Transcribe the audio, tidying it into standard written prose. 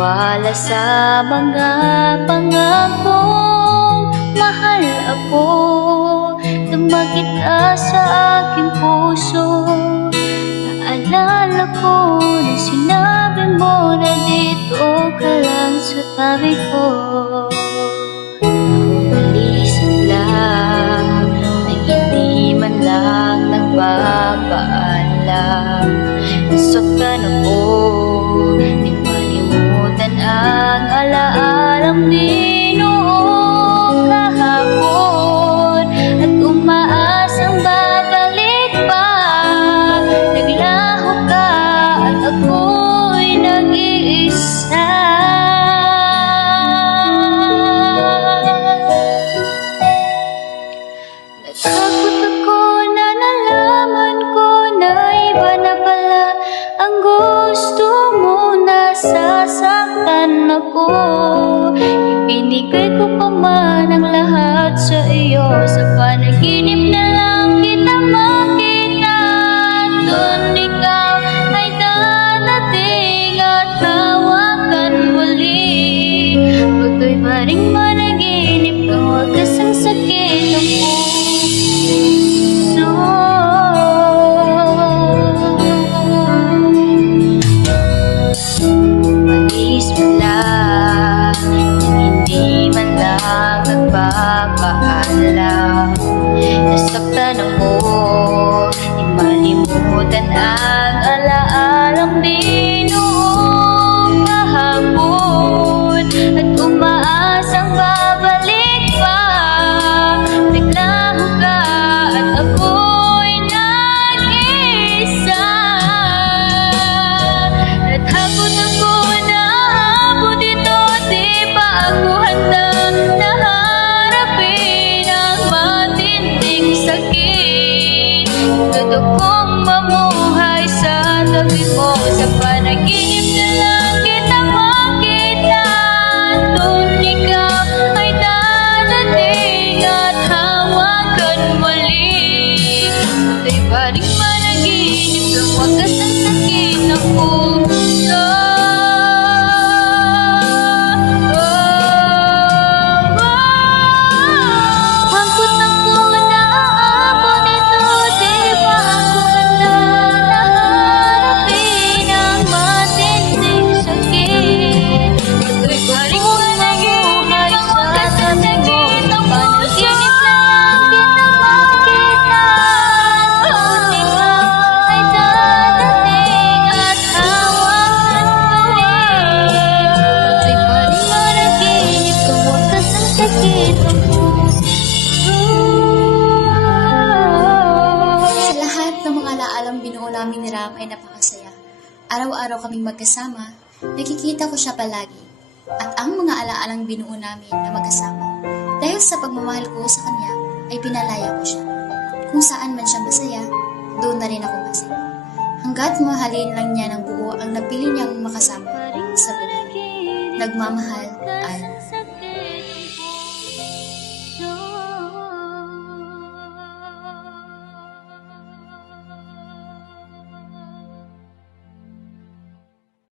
Tiwala sa mga pangakong mahal ako. Tumakit ka sa aking puso. Naalala ko na sinabi mo na dito ka lang sa tabi ko. Walis lang na hindi man lang nagpapaalam. Nasaktan ako, di malimutan ang alaalang di noong kahapon. At umaasang babalik pa, naglaho ka at ako'y nag-iisa. Natakot ako na nalaman ko na iba na pala ang gusto mo, nasasaktan ako. Ibinigay ko pa man ang lahat sa iyo. Sa panaginip na lang kita makita. Doon ikaw ay dadating at hawakan muli. Pagko'y paring managinip kang wagas ang sakit ng puso. Walis mo lang nang hindi man lang nagpapaalam. Nasaktan ako, di malimutan ang alaalang di noong kahapon. At umaasang babalik pa, naglaho ka at ako'y nag-isa. Natakot ako na abot ito, di pa ako handang naharapin ang matinding sakit. Gusto kong mamuhay sa tabi mo. Sa panaginip na lang kita makita. Doon ikaw ay dadating at hawakan muli. Ito'y paring managinip kang wagas ang sakit ng puso. Pagod ako na aabot ito, di ba ako handang naharapin ang matinding sakit. Ito'y paring managinip kang wagas ang sakit ng puso. Panaginip na lang kita makita. Doon ikaw ay dadating at hawakan muli. Ito'y paring managinip kang wagas ang sakit ng puso. Sa lahat ng mga alaalang binuo namin ni Ram ay napakasaya. Araw-araw kaming magkasama, nakikita ko siya palagi. At ang mga alaalang binuo namin na magkasama, dahil sa pagmamahal ko sa kanya, ay pinalaya ko siya. Kung saan man siya masaya, doon na rin ako masaya. Hanggat mahalin lang niya ng buo ang napili niyang makasama sa buhay. Nagmamahal, Al.